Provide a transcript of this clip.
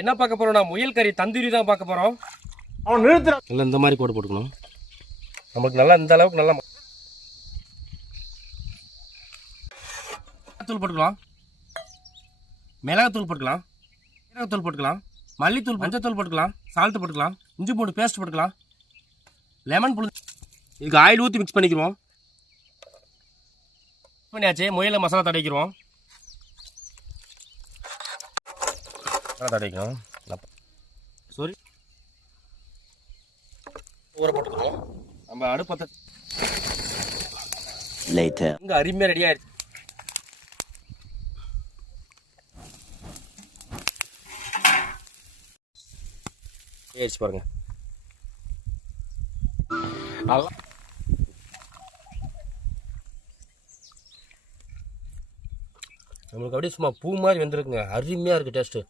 என்ன பார்க்க போறோம்னா முயல் கறி தந்தூரி தான் பார்க்க போறோம். அவன் நிறுத்துறான். இல்லை இந்த மாதிரி போட்டுக்கணும். நமக்கு நல்லா இந்த அளவுக்கு நல்லா தூள் போட்டுக்கலாம், மிளகாத்தூள் போட்டுக்கலாம், சீரகத்தூள் போட்டுக்கலாம், மல்லித்தூள், மஞ்சத்தூள் போட்டுக்கலாம், சால்ட்டு போட்டுக்கலாம், இஞ்சி பூண்டு பேஸ்ட் போட்டுக்கலாம், லெமன் புளிஞ்சு இதுக்கு ஆயில் ஊற்றி மிக்ஸ் பண்ணிக்கிறோம். பண்ணியாச்சு. முயலை மசாலா தடவிக்கிறோம். மசாலா தடவிக்கணும். சாரி ஊற போட்டுக்கிறோம். நம்ம அடுப்பத்தை இங்கே அருமையாக ரெடி ஆயிடுச்சு. ஏறிச்சு பாருங்க. நல்லா நம்மளுக்கு அப்படியே சும்மா பூ மாதிரி வந்துருக்குங்க. அருமையாக இருக்குது டேஸ்ட்டு.